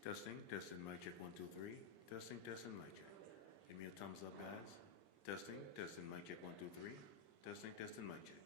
Testing, testing, mic check 1 2 3. Testing, testing, mic check. Give me a thumbs up, guys. Testing, testing, mic check 1 2 3. Testing, testing, mic check.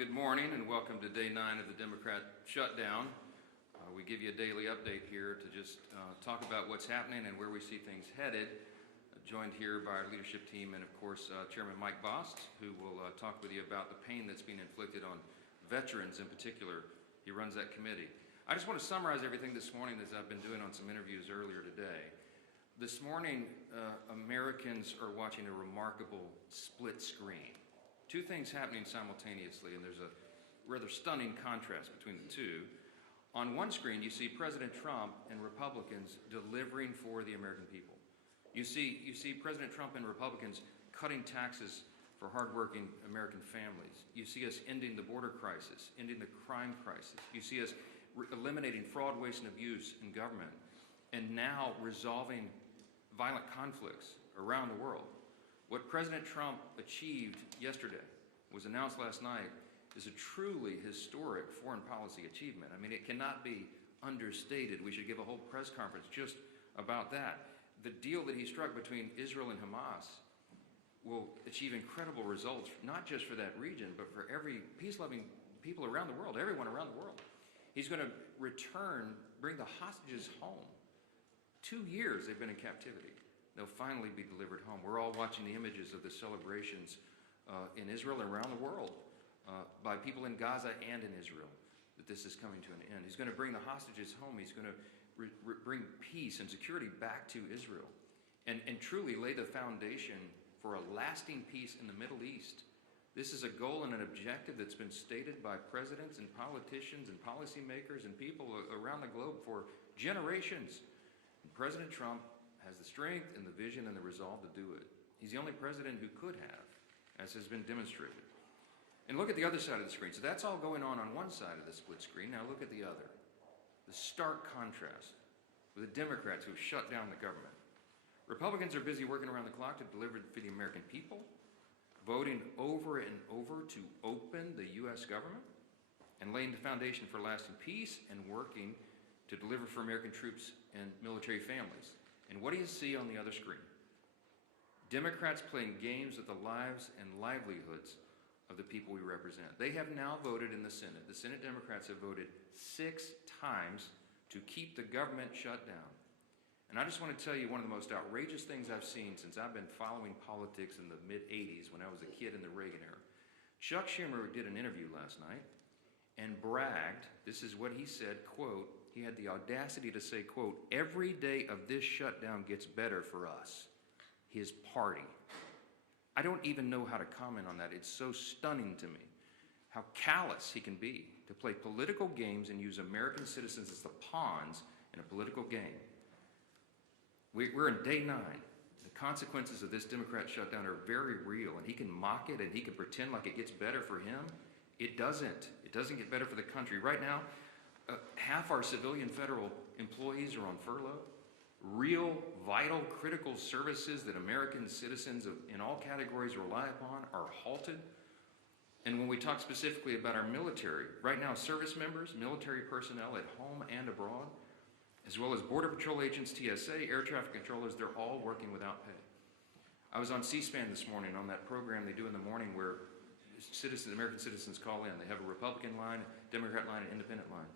Good morning and welcome to day 9 of the Democrat shutdown. We give you a daily update here to just talk about what's happening and where we see things headed. Joined here by our leadership team and of course Chairman Mike Bost, who will talk with you about the pain that's being inflicted on veterans in particular. He runs that committee. I just want to summarize everything this morning as I've been doing on some interviews earlier today. This morning, Americans are watching a remarkable split screen. Two things happening simultaneously, and there's a rather stunning contrast between the two. On one screen, you see President Trump and Republicans delivering for the American people. You see President Trump and Republicans cutting taxes for hardworking American families. You see us ending the border crisis, ending the crime crisis. You see us eliminating fraud, waste, and abuse in government, and now resolving violent conflicts around the world. What President Trump achieved yesterday, was announced last night, is a truly historic foreign policy achievement. I mean, it cannot be understated. We should give a whole press conference just about that. The deal that he struck between Israel and Hamas will achieve incredible results, not just for that region, but for every peace-loving people around the world, everyone around the world. He's going to bring the hostages home. 2 years they've been in captivity. They'll finally be delivered home. We're all watching the images of the celebrations in Israel and around the world by people in Gaza and in Israel, that this is coming to an end. He's going to bring the hostages home. He's going to bring peace and security back to Israel and truly lay the foundation for a lasting peace in the Middle East. This is a goal and an objective that's been stated by presidents and politicians and policymakers and people around the globe for generations. And President Trump has the strength and the vision and the resolve to do it. He's the only president who could have, as has been demonstrated. And look at the other side of the screen. So that's all going on one side of the split screen. Now look at the other. The stark contrast with the Democrats who've shut down the government. Republicans are busy working around the clock to deliver for the American people, voting over and over to open the U.S. government, and laying the foundation for lasting peace and working to deliver for American troops and military families. And what do you see on the other screen? Democrats playing games with the lives and livelihoods of the people we represent. They have now voted in the Senate. The Senate Democrats have voted 6 times to keep the government shut down. And I just want to tell you one of the most outrageous things I've seen since I've been following politics in the mid-'80s when I was a kid in the Reagan era. Chuck Schumer did an interview last night and bragged, this is what he said, quote, he had the audacity to say, quote, every day of this shutdown gets better for us, his party. I don't even know how to comment on that. It's so stunning to me how callous he can be to play political games and use American citizens as the pawns in a political game. We're in day 9. The consequences of this Democrat shutdown are very real, and he can mock it and he can pretend like it gets better for him. It doesn't. It doesn't get better for the country. Right now, half our civilian federal employees are on furlough. Real, vital, critical services that American citizens in all categories rely upon are halted. And when we talk specifically about our military, right now service members, military personnel at home and abroad, as well as Border Patrol agents, TSA, air traffic controllers, they're all working without pay. I was on C-SPAN this morning on that program they do in the morning where American citizens call in. They have a Republican line, Democrat line, and independent line.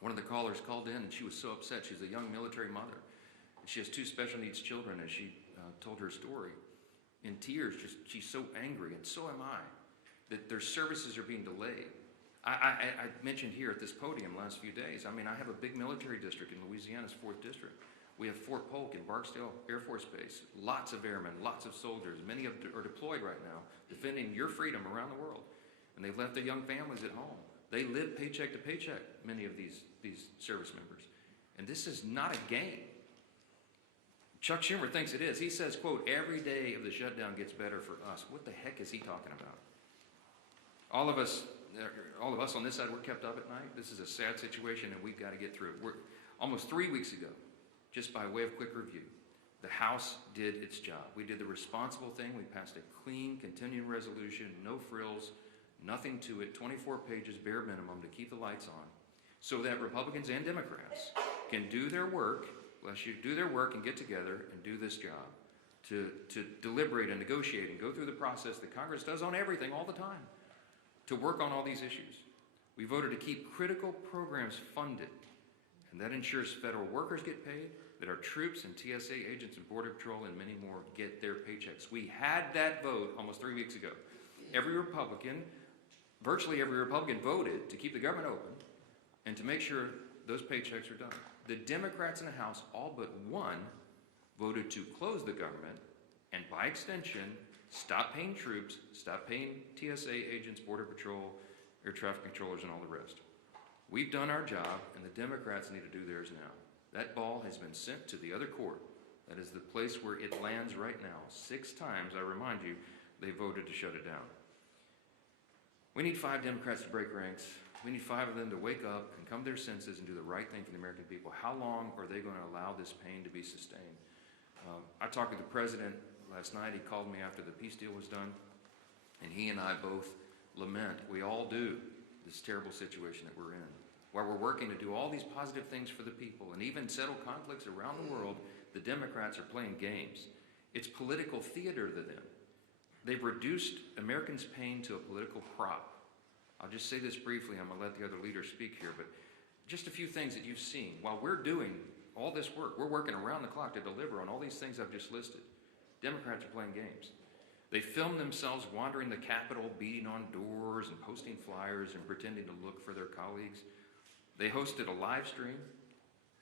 One of the callers called in and she was so upset. She's a young military mother. And she has 2 special needs children, as she told her story. In tears, she's so angry, and so am I, that their services are being delayed. I mentioned here at this podium last few days, I mean, I have a big military district in Louisiana's 4th District. We have Fort Polk in Barksdale Air Force Base, lots of airmen, lots of soldiers. Many are deployed right now, defending your freedom around the world. And they've left their young families at home. They live paycheck to paycheck, many of these service members. And this is not a game. Chuck Schumer thinks it is. He says, quote, every day of the shutdown gets better for us. What the heck is he talking about? All of us on this side, we're kept up at night. This is a sad situation, and we've got to get through it. Almost 3 weeks ago, just by way of quick review, the House did its job. We did the responsible thing. We passed a clean, continuing resolution, no frills, nothing to it, 24 pages, bare minimum, to keep the lights on, so that Republicans and Democrats can do their work, and get together and do this job, to deliberate and negotiate and go through the process that Congress does on everything all the time, to work on all these issues. We voted to keep critical programs funded, and that ensures federal workers get paid, that our troops and TSA agents and Border Patrol and many more get their paychecks. We had that vote almost 3 weeks ago. Virtually every Republican voted to keep the government open and to make sure those paychecks are done. The Democrats in the House, all but one, voted to close the government and, by extension, stop paying troops, stop paying TSA agents, Border Patrol, air traffic controllers, and all the rest. We've done our job, and the Democrats need to do theirs now. That ball has been sent to the other court. That is the place where it lands right now. 6 times, I remind you, they voted to shut it down. We need 5 Democrats to break ranks. We need 5 of them to wake up and come to their senses and do the right thing for the American people. How long are they going to allow this pain to be sustained? I talked with the president last night. He called me after the peace deal was done, and he and I both lament, we all do, this terrible situation that we're in. While we're working to do all these positive things for the people and even settle conflicts around the world, the Democrats are playing games. It's political theater to them. They've reduced Americans' pain to a political prop. I'll just say this briefly. I'm going to let the other leaders speak here, but just a few things that you've seen. While we're doing all this work, we're working around the clock to deliver on all these things I've just listed. Democrats are playing games. They film themselves wandering the Capitol, beating on doors and posting flyers and pretending to look for their colleagues. They hosted a live stream.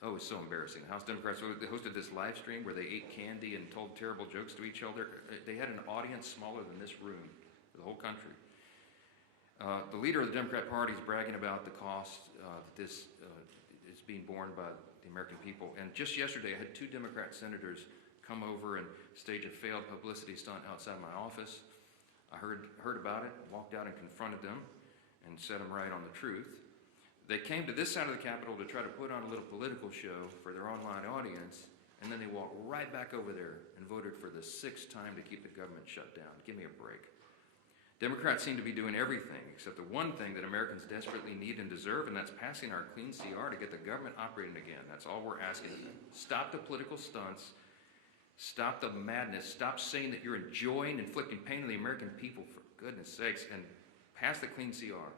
Oh, it's so embarrassing. The House Democrats, they hosted this live stream where they ate candy and told terrible jokes to each other. They had an audience smaller than this room for the whole country. The leader of the Democrat Party is bragging about the cost that this is being borne by the American people. And just yesterday, I had 2 Democrat senators come over and stage a failed publicity stunt outside my office. I heard about it, walked out and confronted them and set them right on the truth. They came to this side of the Capitol to try to put on a little political show for their online audience, and then they walked right back over there and voted for the 6th time to keep the government shut down. Give me a break. Democrats seem to be doing everything except the one thing that Americans desperately need and deserve, and that's passing our clean CR to get the government operating again. That's all we're asking of them. Stop the political stunts. Stop the madness. Stop saying that you're enjoying inflicting pain on the American people, for goodness sakes, and pass the clean CR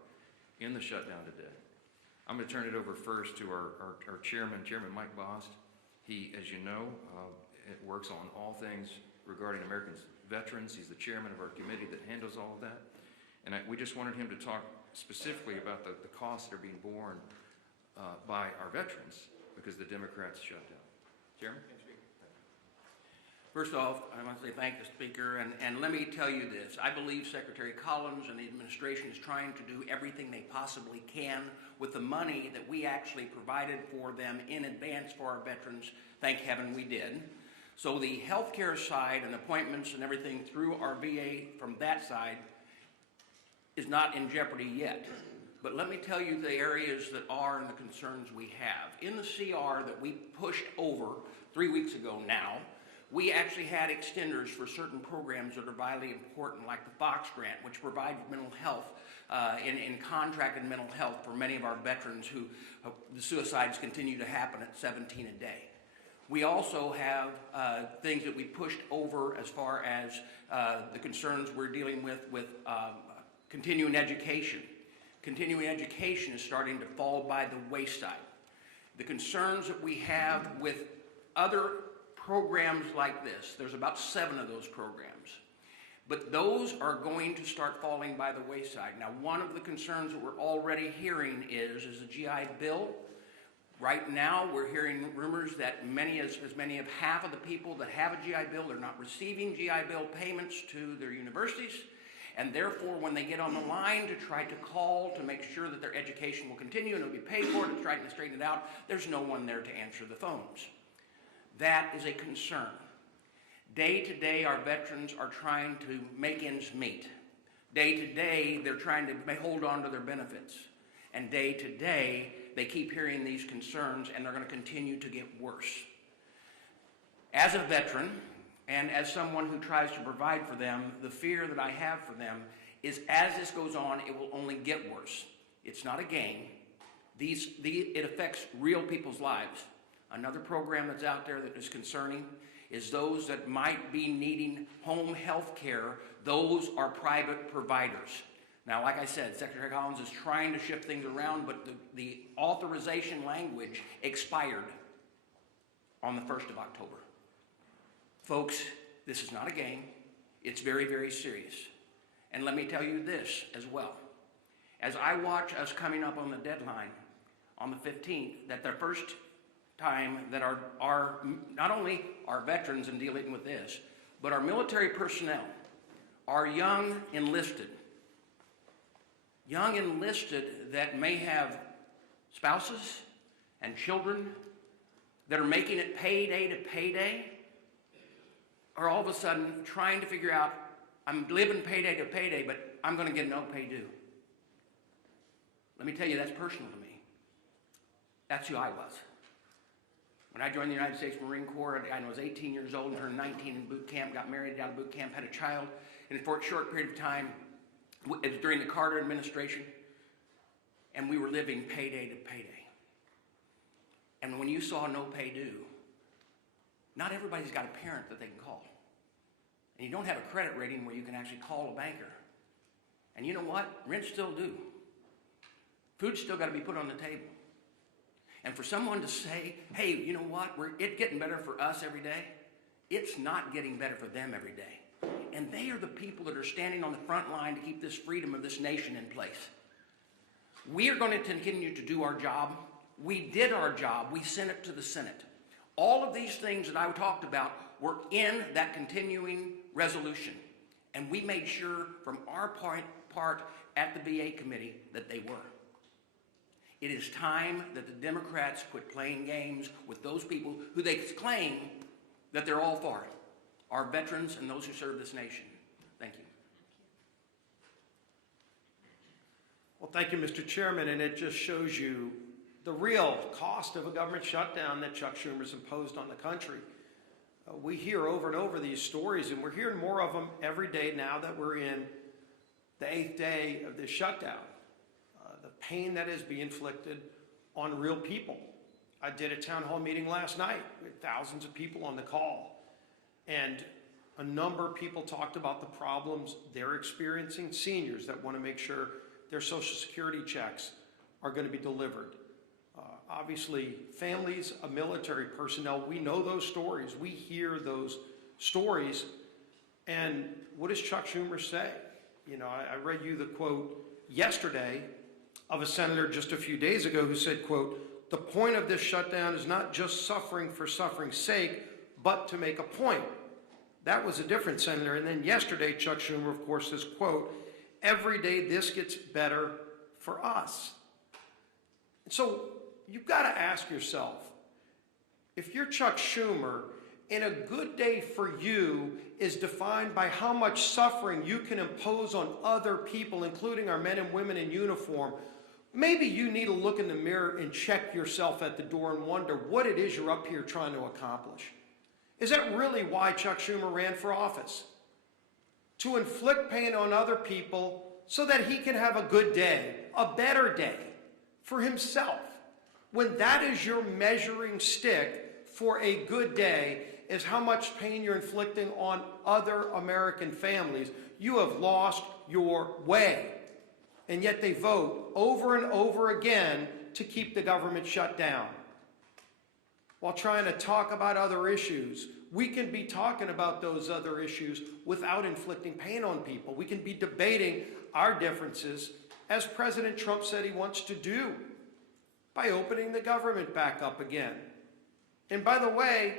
in the shutdown today. I'm going to turn it over first to our chairman, Chairman Mike Bost. He, as you know, works on all things regarding Americans' veterans. He's the chairman of our committee that handles all of that. And we just wanted him to talk specifically about the costs that are being borne by our veterans because the Democrats shut down. Chairman? First off, I want to say thank the Speaker, and let me tell you this. I believe Secretary Collins and the administration is trying to do everything they possibly can with the money that we actually provided for them in advance for our veterans. Thank heaven we did. So the healthcare side and appointments and everything through our VA from that side is not in jeopardy yet. But let me tell you the areas that are and the concerns we have. In the CR that we pushed over 3 weeks ago now, we actually had extenders for certain programs that are vitally important, like the Fox Grant, which provides mental health in contracted mental health for many of our veterans who the suicides continue to happen at 17 a day. We also have things that we pushed over as far as the concerns we're dealing with continuing education. Continuing education is starting to fall by the wayside. The concerns that we have with other programs like this, there's about 7 of those programs, but those are going to start falling by the wayside. Now, one of the concerns that we're already hearing is the GI Bill. Right now, we're hearing rumors that as many as half of the people that have a GI Bill are not receiving GI Bill payments to their universities, and therefore, when they get on the line to try to call to make sure that their education will continue and it'll be paid for to try to straighten it out, there's no one there to answer the phones. That is a concern. Day to day, our veterans are trying to make ends meet. Day to day, they're trying to hold on to their benefits. And day to day, they keep hearing these concerns, and they're going to continue to get worse. As a veteran, and as someone who tries to provide for them, the fear that I have for them is as this goes on, it will only get worse. It's not a game. It affects real people's lives. Another program that's out there that is concerning is those that might be needing home health care. Those are private providers. Now, like I said, Secretary Collins is trying to shift things around, but the authorization language expired on the 1st of October. Folks, this is not a game. It's very, very serious. And let me tell you this as well. As I watch us coming up on the deadline on the 15th, that the first time that our not only our veterans in dealing with this, but our military personnel, our young enlisted that may have spouses and children that are making it payday to payday, are all of a sudden trying to figure out, I'm living payday to payday, but I'm going to get no pay due. Let me tell you, that's personal to me. That's who I was. When I joined the United States Marine Corps, I was 18 years old and turned 19 in boot camp, got married out of boot camp, had a child, and for a short period of time, it was during the Carter administration, and we were living payday to payday. And when you saw no pay due, not everybody's got a parent that they can call. And you don't have a credit rating where you can actually call a banker. And you know what? Rent's still due. Food's still got to be put on the table. And for someone to say, hey, you know what? It's getting better for us every day. It's not getting better for them every day. And they are the people that are standing on the front line to keep this freedom of this nation in place. We are going to continue to do our job. We did our job. We sent it to the Senate. All of these things that I talked about were in that continuing resolution. And we made sure from our part at the VA committee that they were. It is time that the Democrats quit playing games with those people who they claim that they're all for, our veterans and those who serve this nation. Thank you. Well, thank you, Mr. Chairman, and it just shows you the real cost of a government shutdown that Chuck Schumer's imposed on the country. We hear over and over these stories, and we're hearing more of them every day now that we're in the 8th day of this shutdown. The pain that is being inflicted on real people. I did a town hall meeting last night with thousands of people on the call, and a number of people talked about the problems they're experiencing. Seniors that want to make sure their Social Security checks are going to be delivered. Obviously, families of military personnel, we know those stories. We hear those stories. And what does Chuck Schumer say? You know, I read you the quote yesterday of a senator just a few days ago who said, quote, "The point of this shutdown is not just suffering for suffering's sake, but to make a point." That was a different senator. And then yesterday, Chuck Schumer, of course, says, quote, "Every day this gets better for us." And so you've got to ask yourself, if you're Chuck Schumer, and a good day for you is defined by how much suffering you can impose on other people, including our men and women in uniform, maybe you need to look in the mirror and check yourself at the door and wonder what it is you're up here trying to accomplish. Is that really why Chuck Schumer ran for office? To inflict pain on other people so that he can have a good day, a better day for himself. When that is your measuring stick for a good day, is how much pain you're inflicting on other American families, you have lost your way. And yet they vote over and over again to keep the government shut down. While trying to talk about other issues, we can be talking about those other issues without inflicting pain on people. We can be debating our differences, as President Trump said he wants to do, by opening the government back up again. And by the way,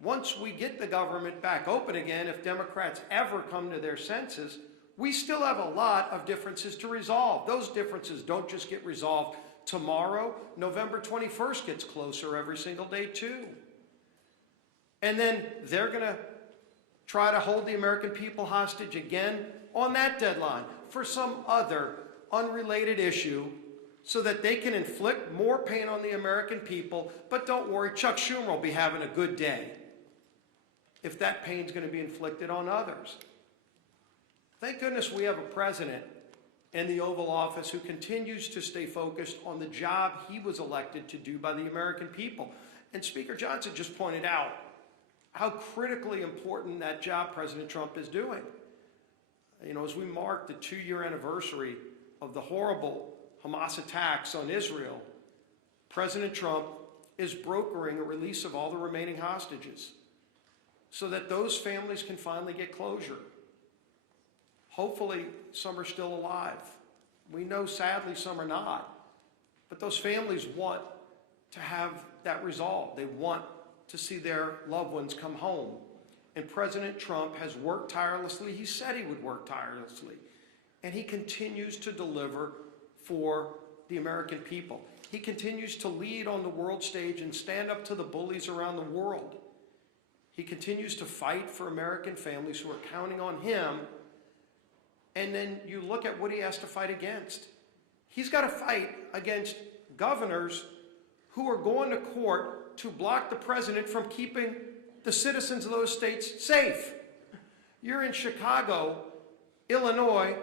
once we get the government back open again, if Democrats ever come to their senses, we still have a lot of differences to resolve. Those differences don't just get resolved tomorrow. November 21st gets closer every single day too. And then they're going to try to hold the American people hostage again on that deadline for some other unrelated issue so that they can inflict more pain on the American people. But don't worry, Chuck Schumer will be having a good day if that pain's going to be inflicted on others. Thank goodness we have a president in the Oval Office who continues to stay focused on the job he was elected to do by the American people. And Speaker Johnson just pointed out how critically important that job President Trump is doing. As we mark the 2-year anniversary of the horrible Hamas attacks on Israel, President Trump is brokering a release of all the remaining hostages so that those families can finally get closure. Hopefully, some are still alive. We know, sadly, some are not. But those families want to have that resolved. They want to see their loved ones come home. And President Trump has worked tirelessly. He said he would work tirelessly. And he continues to deliver for the American people. He continues to lead on the world stage and stand up to the bullies around the world. He continues to fight for American families who are counting on him. And then you look at what he has to fight against. He's got to fight against governors who are going to court to block the president from keeping the citizens of those states safe. You're in Chicago, Illinois.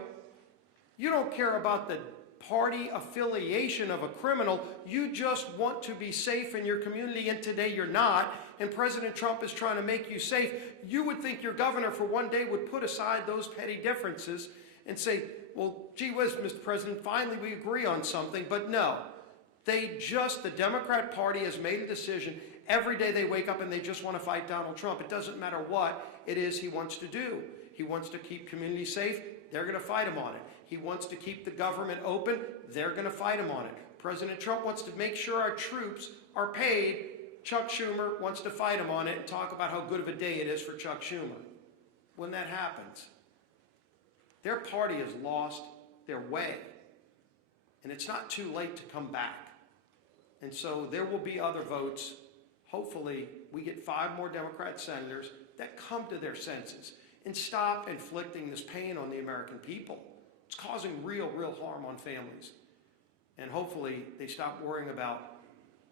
You don't care about the party affiliation of a criminal. You just want to be safe in your community, and today you're not. And President Trump is trying to make you safe. You would think your governor for one day would put aside those petty differences and say, well, gee whiz, Mr. President, finally we agree on something. But no, the Democrat Party has made a decision. Every day they wake up and they just want to fight Donald Trump. It doesn't matter what it is he wants to do. He wants to keep communities safe. They're going to fight him on it. He wants to keep the government open. They're going to fight him on it. President Trump wants to make sure our troops are paid. Chuck Schumer wants to fight him on it and talk about how good of a day it is for Chuck Schumer. When that happens, their party has lost their way. And it's not too late to come back. And so there will be other votes. Hopefully, we get 5 more Democrat senators that come to their senses and stop inflicting this pain on the American people. It's causing real harm on families. And hopefully, they stop worrying about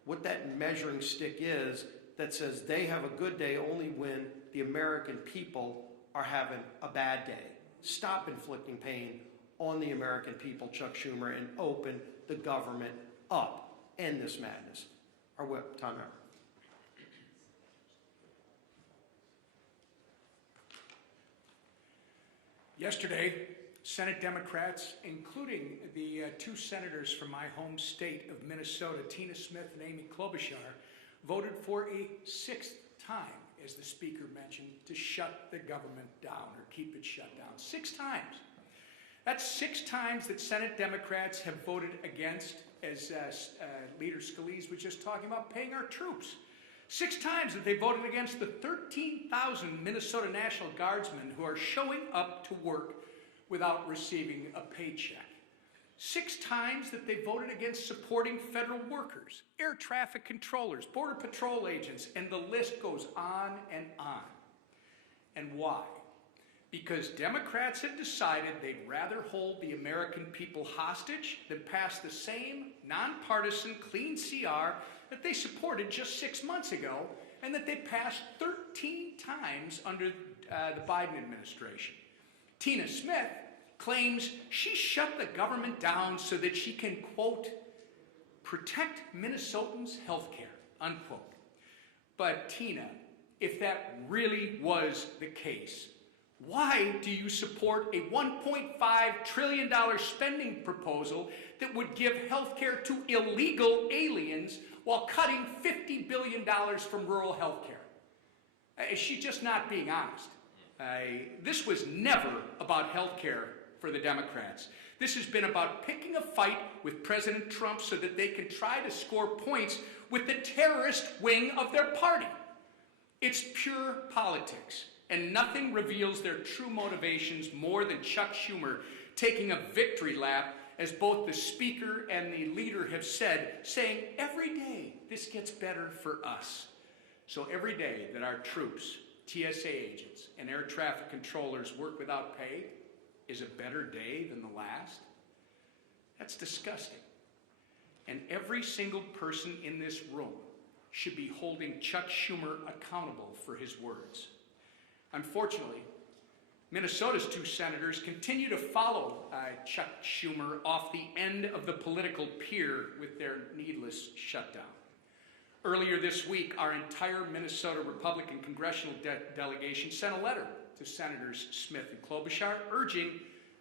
what that measuring stick is that says they have a good day only when the American people are having a bad day. Stop inflicting pain on the American people, Chuck Schumer, and open the government up. End this madness. Our whip, time out. Yesterday, Senate Democrats, including the 2 senators from my home state of Minnesota, Tina Smith and Amy Klobuchar, voted for a 6th time, as the Speaker mentioned, to shut the government down or keep it shut down. 6 times. That's 6 times that Senate Democrats have voted against, as Leader Scalise was just talking about, paying our troops. 6 times that they voted against the 13,000 Minnesota National Guardsmen who are showing up to work without receiving a paycheck. 6 times that they voted against supporting federal workers, air traffic controllers, border patrol agents, and the list goes on and on. And why? Because Democrats have decided they'd rather hold the American people hostage than pass the same nonpartisan clean CR that they supported just 6 months ago and that they passed 13 times under the Biden administration. Tina Smith claims she shut the government down so that she can, quote, protect Minnesotans' health care, unquote. But Tina, if that really was the case, why do you support a $1.5 trillion spending proposal that would give health care to illegal aliens while cutting $50 billion from rural health care? Is she just not being honest? This was never about health care for the Democrats. This has been about picking a fight with President Trump so that they can try to score points with the terrorist wing of their party. It's pure politics, and nothing reveals their true motivations more than Chuck Schumer taking a victory lap, as both the Speaker and the leader have said, saying every day this gets better for us. So every day that our troops, TSA agents, and air traffic controllers work without pay is a better day than the last? That's disgusting. And every single person in this room should be holding Chuck Schumer accountable for his words. Unfortunately, Minnesota's 2 senators continue to follow Chuck Schumer off the end of the political pier with their needless shutdown. Earlier this week, our entire Minnesota Republican congressional delegation sent a letter to Senators Smith and Klobuchar, urging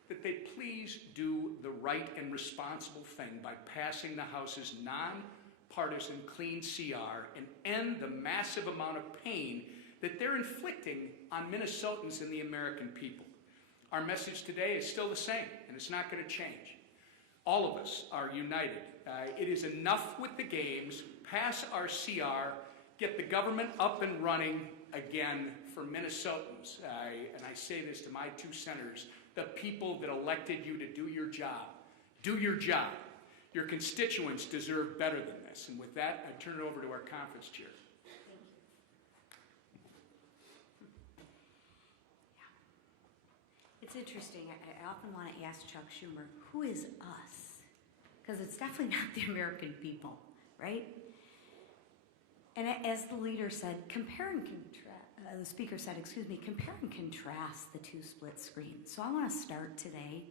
that they please do the right and responsible thing by passing the House's nonpartisan clean CR and end the massive amount of pain that they're inflicting on Minnesotans and the American people. Our message today is still the same, and it's not going to change. All of us are united. It is enough with the games. Pass our CR. Get the government up and running again for Minnesotans. And I say this to my two senators, the people that elected you to do your job. Do your job. Your constituents deserve better than this. And with that, I turn it over to our conference chair. It's interesting. I often want to ask Chuck Schumer, who is us? Because it's definitely not the American people, right? And as the leader said, the speaker said, compare and contrast the two split screens. So I want to start today,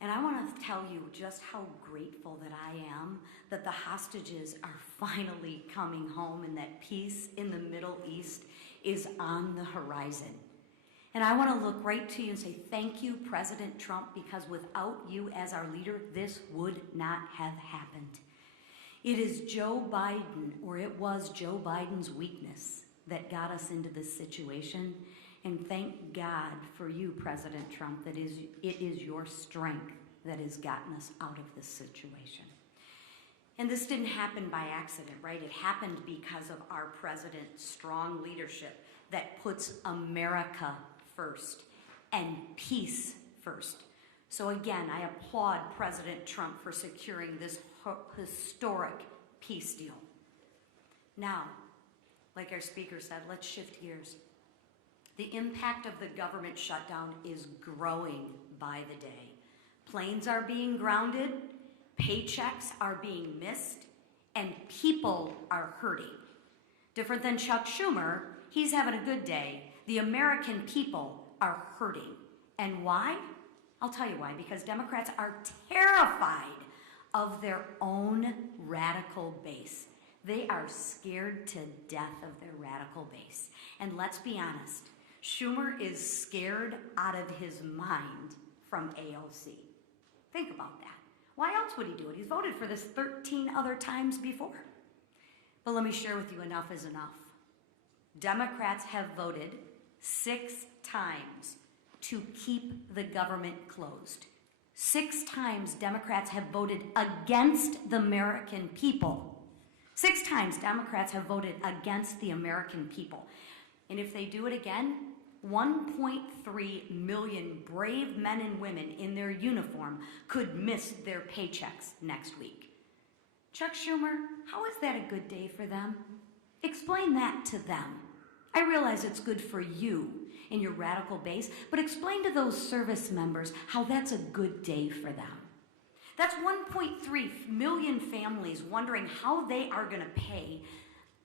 and I want to tell you just how grateful that I am that the hostages are finally coming home and that peace in the Middle East is on the horizon. And I want to look right to you and say, thank you, President Trump, because without you as our leader, this would not have happened. It is Joe Biden, or it was Joe Biden's weakness that got us into this situation. And thank God for you, President Trump, that it is your strength that has gotten us out of this situation. And this didn't happen by accident, right? It happened because of our president's strong leadership that puts America first and peace first. So again, I applaud President Trump for securing this historic peace deal. Now, like our speaker said, let's shift gears. The impact of the government shutdown is growing by the day. Planes are being grounded, paychecks are being missed, and people are hurting. Different than Chuck Schumer, he's having a good day. The American people are hurting. And why? I'll tell you why. Because Democrats are terrified of their own radical base. They are scared to death of their radical base. And let's be honest, Schumer is scared out of his mind from AOC. Think about that. Why else would he do it? He's voted for this 13 other times before. But let me share with you, enough is enough. Democrats have voted 6 times to keep the government closed. 6 times Democrats have voted against the American people. 6 times Democrats have voted against the American people. And if they do it again, 1.3 million brave men and women in their uniform could miss their paychecks next week. Chuck Schumer, how is that a good day for them? Explain that to them. I realize it's good for you and your radical base, but explain to those service members how that's a good day for them. That's 1.3 million families wondering how they are going to pay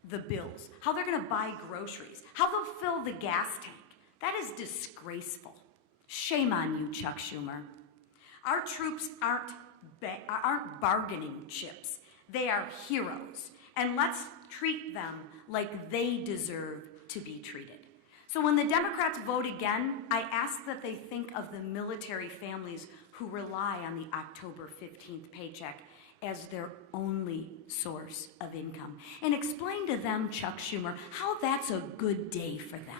the bills, how they're going to buy groceries, how they'll fill the gas tank. That is disgraceful. Shame on you, Chuck Schumer. Our troops aren't bargaining chips. They are heroes. And let's treat them like they deserve to be treated. So when the Democrats vote again, I ask that they think of the military families who rely on the October 15th paycheck as their only source of income. And explain to them, Chuck Schumer, how that's a good day for them.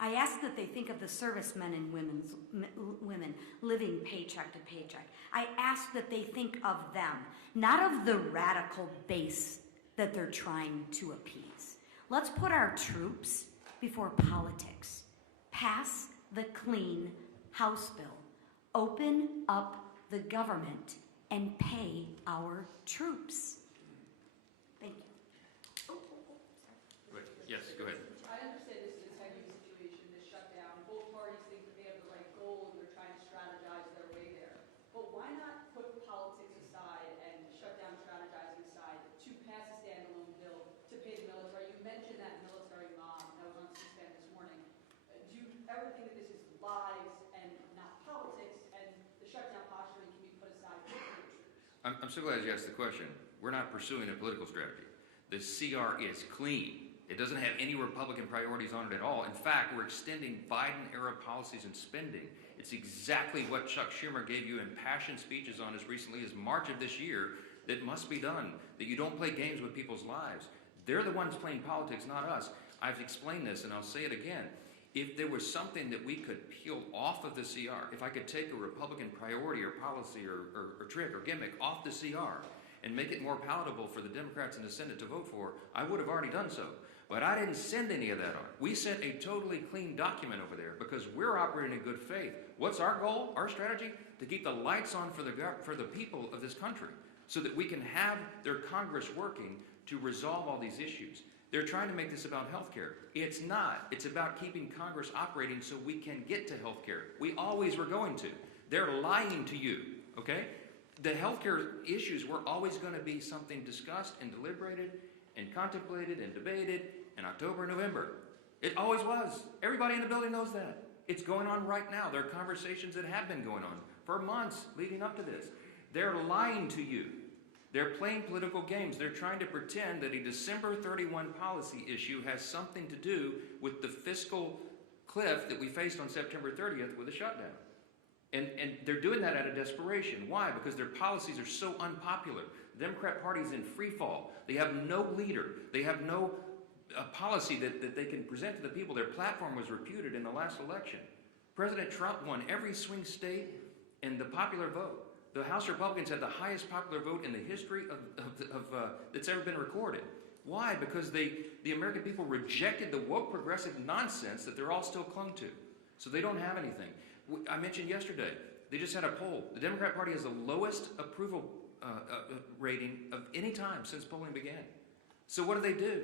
I ask that they think of the servicemen and women living paycheck to paycheck. I ask that they think of them, not of the radical base that they're trying to appease. Let's put our troops before politics. Pass the clean House bill. Open up the government and pay our troops. Thank you. Yes, go ahead. I understand this is a tenuous situation, this shutdown. Both parties think that they have the right goal and they're trying to strategize their way there. But why not put politics aside and shutdown strategizing aside to pass a standalone bill to pay the military? You mentioned that military mom that was on C-SPAN this morning. Do you ever think that this is lives and not politics, and the shutdown posturing can be put aside for the troops? I'm so glad you asked the question. We're not pursuing a political strategy. The CR is clean. It doesn't have any Republican priorities on it at all. In fact, we're extending Biden-era policies and spending. It's exactly what Chuck Schumer gave you impassioned speeches on as recently as March of this year, that must be done, that you don't play games with people's lives. They're the ones playing politics, not us. I've explained this, and I'll say it again. If there was something that we could peel off of the CR, if I could take a Republican priority or policy or trick or gimmick off the CR and make it more palatable for the Democrats in the Senate to vote for, I would have already done so. But I didn't send any of that on. We sent a totally clean document over there because we're operating in good faith. What's our goal, our strategy? To keep the lights on for the people of this country so that we can have their Congress working to resolve all these issues. They're trying to make this about health care. It's not. It's about keeping Congress operating so we can get to health care. We always were going to. They're lying to you, okay? The health care issues were always going to be something discussed and deliberated and contemplated and debated in October, November. It always was. Everybody in the building knows that. It's going on right now. There are conversations that have been going on for months leading up to this. They're lying to you. They're playing political games. They're trying to pretend that a December 31 policy issue has something to do with the fiscal cliff that we faced on September 30th with a shutdown. And they're doing that out of desperation. Why? Because their policies are so unpopular. The Democrat Party is in free fall. They have no leader. They have no policy that they can present to the people. Their platform was reputed in the last election. President Trump won every swing state in the popular vote. The House Republicans had the highest popular vote in the history that's ever been recorded. Why? Because the American people rejected the woke progressive nonsense that they're all still clung to. So they don't have anything. I mentioned yesterday, they just had a poll. The Democrat Party has the lowest approval rating of any time since polling began. So what do?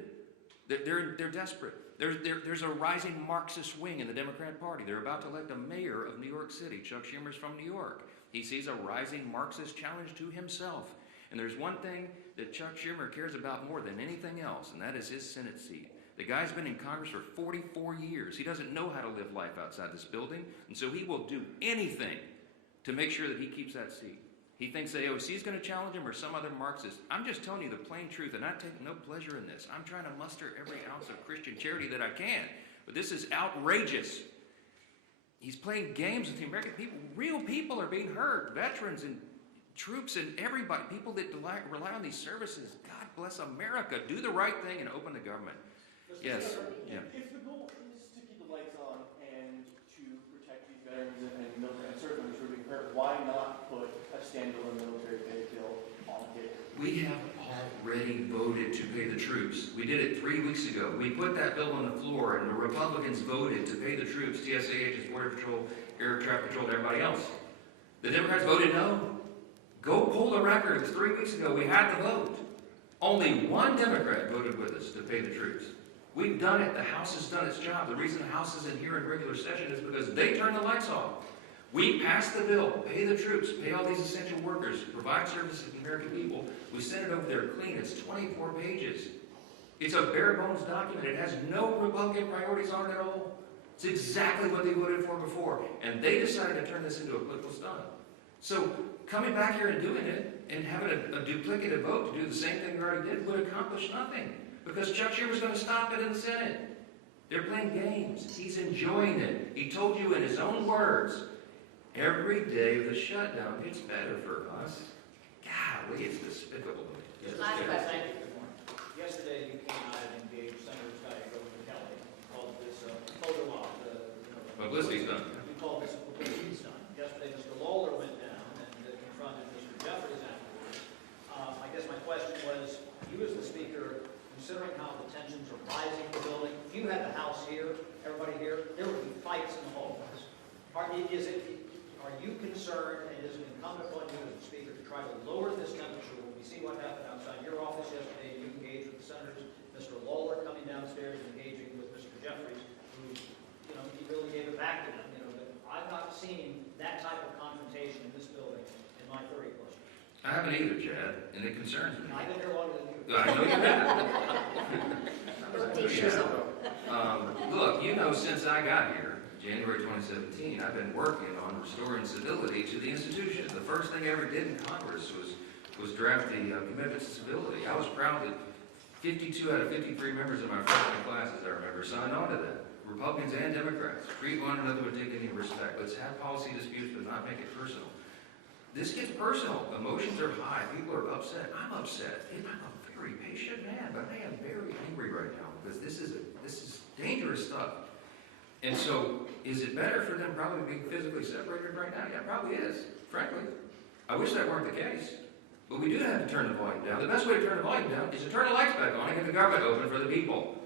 They're desperate. There's a rising Marxist wing in the Democrat Party. They're about to elect a mayor of New York City. Chuck Schumer's from New York. He sees a rising Marxist challenge to himself. And there's one thing that Chuck Schumer cares about more than anything else, and that is his Senate seat. The guy's been in Congress for 44 years. He doesn't know how to live life outside this building, and so he will do anything to make sure that he keeps that seat. He thinks the AOC is going to challenge him or some other Marxist. I'm just telling you the plain truth, and I take no pleasure in this. I'm trying to muster every ounce of Christian charity that I can, but this is outrageous. He's playing games with the American people. Real people are being hurt. Veterans and troops and everybody, people that rely on these services. God bless America. Do the right thing and open the government. Yes. Yeah. If the goal is to keep the lights on and to protect these veterans and military and service members who are being hurt, why not put a standalone military pay bill on the table? We have already voted to pay the troops. We did it 3 weeks ago. We put that bill on the floor, and the Republicans voted to pay the troops, TSA agents, Border Patrol, Air Traffic Patrol, and everybody else. The Democrats voted no. Go pull the records. 3 weeks ago, we had the vote. Only one Democrat voted with us to pay the troops. We've done it. The House has done its job. The reason the House is in here in regular session is because they turned the lights off. We passed the bill, pay the troops, pay all these essential workers, provide services to the American people. We sent it over there clean. It's 24 pages. It's a bare bones document. It has no Republican priorities on it at all. It's exactly what they voted for before. And they decided to turn this into a political stunt. So coming back here and doing it and having a duplicative vote to do the same thing we already did would accomplish nothing. Because Chuck Schumer's going to stop it in the Senate. They're playing games. He's enjoying it. He told you in his own words, every day of the shutdown gets better for us. Golly, it's despicable to me. Yes, thank you. Good morning. Yesterday, you came out and engaged Senator Kelly. You called this a photo op. Publicity stunt. You called this a publicity stunt. Yesterday, Mr. Lawler went down and confronted Mr. Jeffries afterwards. I guess my question was, you as the speaker, considering how the tensions are rising in the building, if you had the House here, everybody here, there would be fights in the hallways. Are you concerned, and is it incumbent upon you as the speaker to try to lower this temperature? When we see what happened outside your office yesterday, you engaged with the senators, Mr. Lawler coming downstairs and engaging with Mr. Jeffries, who, he really gave it back to them. But I've not seen that type of confrontation in this building in my 30 plus years. I haven't either, Chad, and it concerns me. I've been here longer than you. I know you have. Look, since I got here, January 2017, I've been working on restoring civility to the institution. The first thing I ever did in Congress was draft the commitments to civility. I was proud that 52 out of 53 members of my freshman class, as I remember, signed on to that. Republicans and Democrats. Treat one another with dignity and respect. Let's have policy disputes, but not make it personal. This gets personal. Emotions are high. People are upset. I'm upset. I'm a very patient man, but I am very angry right now because this is dangerous stuff. And so, is it better for them probably being physically separated right now? Yeah, it probably is, frankly. I wish that weren't the case. But we do have to turn the volume down. The best way to turn the volume down is to turn the lights back on and get the government open for the people.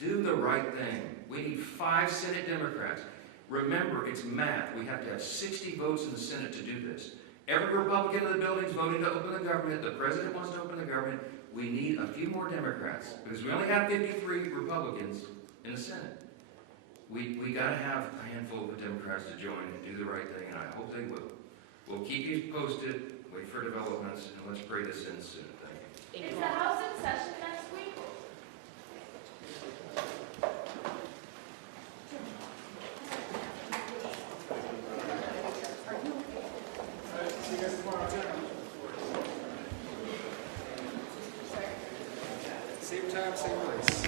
Do the right thing. We need 5 Senate Democrats. Remember, it's math. We have to have 60 votes in the Senate to do this. Every Republican in the building is voting to open the government. The president wants to open the government. We need a few more Democrats because we only have 53 Republicans in the Senate. We got to have a handful of Democrats to join and do the right thing, and I hope they will. We'll keep you posted, wait for developments, and let's pray this ends soon. Thank you. Is the House in session next week? See you guys tomorrow. Same time, same place.